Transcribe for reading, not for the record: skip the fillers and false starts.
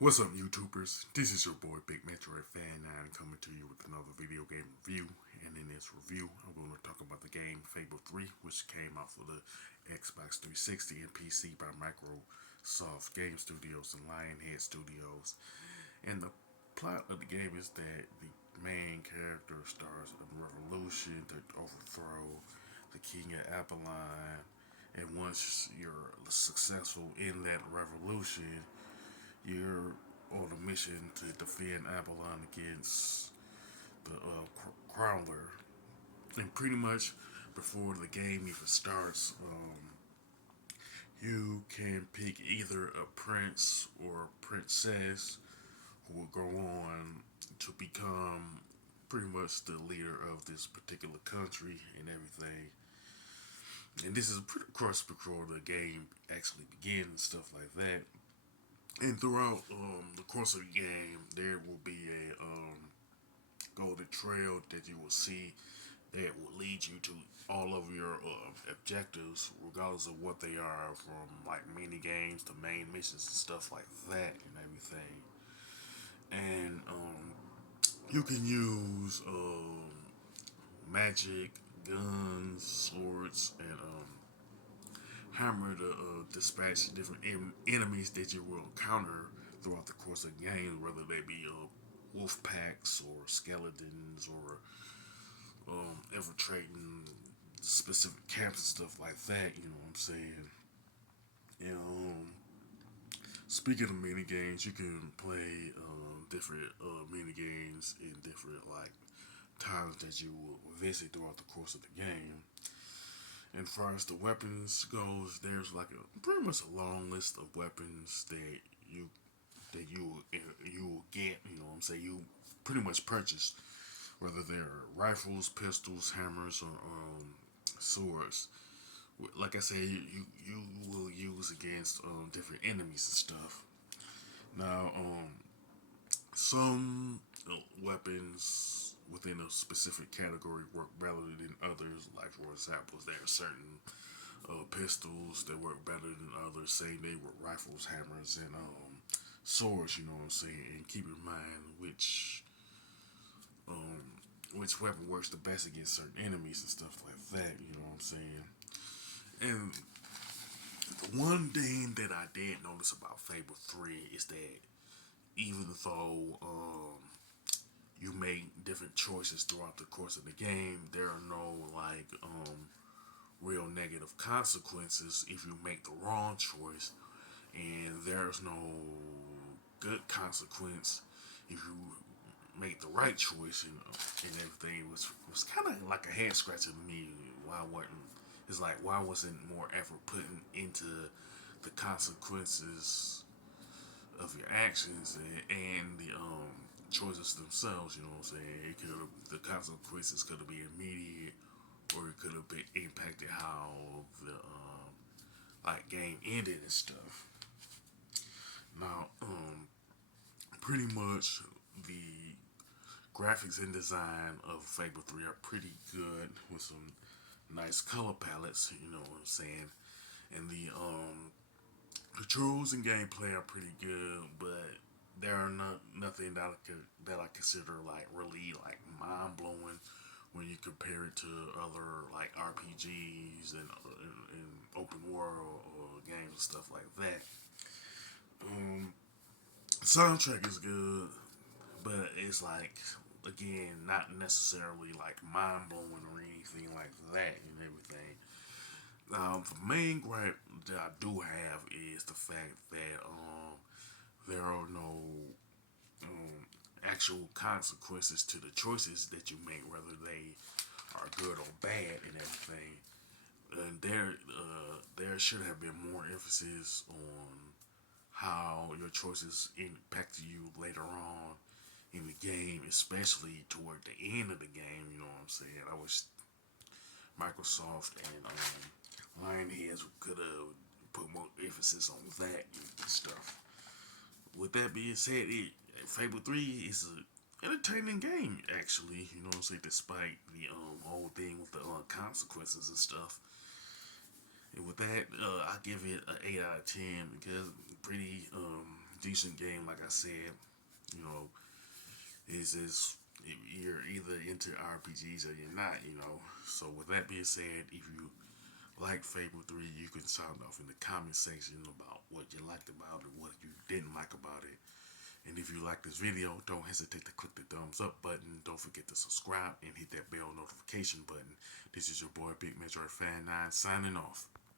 What's up, YouTubers? This is your boy Big Metroid Fan 9 coming to you with another video game review. And in this review, I'm going to talk about the game Fable 3, which came out for the Xbox 360 and PC by Microsoft Game Studios and Lionhead Studios. And the plot of the game is that the main character starts a revolution to overthrow the King of Apollon. And once you're successful in that revolution, you're on a mission to defend Apollon against the Crowler. And pretty much before the game even starts, you can pick either a prince or a princess who will go on to become pretty much the leader of this particular country and everything. And this is pretty course before the game actually begins and stuff like that. And throughout the course of the game, there will be a golden trail that you will see that will lead you to all of your objectives, regardless of what they are, from like mini games to main missions and stuff like that, and everything. And you can use magic, guns, swords, and hammer to dispatch different enemies that you will encounter throughout the course of the game, whether they be wolf packs or skeletons or infiltrating specific camps and stuff like that. You know what I'm saying? And speaking of mini games, you can play different mini games in different like times that you will visit throughout the course of the game. And as far as the weapons goes, there's like a pretty much a long list of weapons you you will get. You know what I'm saying? You pretty much purchase, whether they're rifles, pistols, hammers, or swords. Like I said, you will use against different enemies and stuff. Now, some weapons within a specific category work better than others. Like for example, there are certain pistols that work better than others. Same they with rifles, hammers, and swords. You know what I'm saying? And keep in mind which weapon works the best against certain enemies and stuff like that. You know what I'm saying? And the one thing that I did notice about Fable 3 is that even though you make different choices throughout the course of the game, there are no like real negative consequences if you make the wrong choice, and there's no good consequence if you make the right choice and everything, which was kind of like a head scratcher to me. Why wasn't It's like why wasn't more effort put into the consequences of your actions and the choices themselves? You know what I'm saying? It could The consequences could have been immediate, or it could have been impacted how the like game ended and stuff. Now, pretty much the graphics and design of Fable 3 are pretty good with some nice color palettes, you know what I'm saying? And the controls and gameplay are pretty good, but there are nothing that I consider like really like mind blowing when you compare it to other like RPGs and open world or games and stuff like that. Um, Soundtrack is good, but it's like again not necessarily like mind blowing or anything like that and everything. The main gripe that I do have is the fact that there are no um, actual consequences to the choices that you make, whether they are good or bad and everything. And there should have been more emphasis on how your choices impact you later on in the game, especially toward the end of the game. You know what I'm saying? I wish Microsoft and Lionheads could have put more emphasis on that and stuff. With that being said, Fable 3 is an entertaining game, actually. You know what I'm saying? Despite the whole thing with the consequences and stuff. And with that, I give it an 8 out of 10 because pretty decent game, like I said. You know, is you're either into RPGs or you're not. You know, so with that being said, if you like Fable 3, you can sound off in the comment section about what you liked about it, what you didn't like about it. And if you like this video, don't hesitate to click the thumbs up button. Don't forget to subscribe and hit that bell notification button. This is your boy Big Metroid Fan 9 signing off.